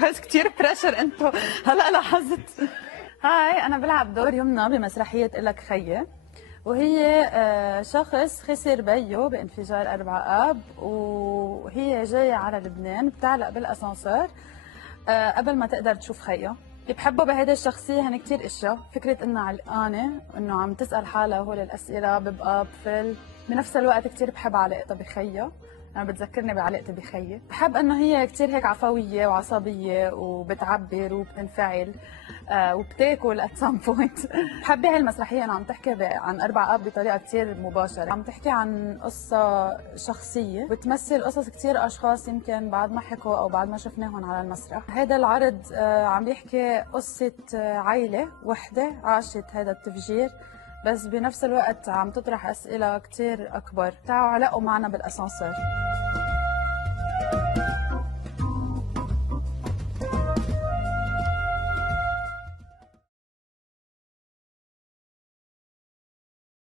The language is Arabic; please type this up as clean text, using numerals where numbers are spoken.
جايز كتير بريشر انتو. هلا لاحظت. هاي انا بلعب دور يمنى بمسرحيه إلك خيي، وهي شخص خسر بيه بانفجار 4 آب، وهي جايه على لبنان بتعلق بالاسانسير قبل ما تقدر تشوف خيها. اللي بحبه بهيدي الشخصية هن كتير اشياء، فكرة انها علقانة وانه عم تسأل حالها هول الاسئلة ببقى بفل. بنفس الوقت كتير بحب علاقتها بخيها، انا بتذكرني بعلاقتي بخيي. بحب انه هي كتير هيك عفوية وعصبية وبتعبر وبتنفعل وبتاكل at some point. بحب بهي المسرحية انها عم تحكي عن 4 آب بطريقة كتير مباشرة، عم تحكي عن قصة شخصية بتمثل قصص كتير اشخاص يمكن بعد ما حكوا او بعد ما شفناهم على المسرح. هذا العرض عم يحكي قصة عائلة وحدة عاشت هذا التفجير، بس بنفس الوقت عم تطرح أسئلة كتير أكبر. تعالوا علقوا معنا بالأسانسير.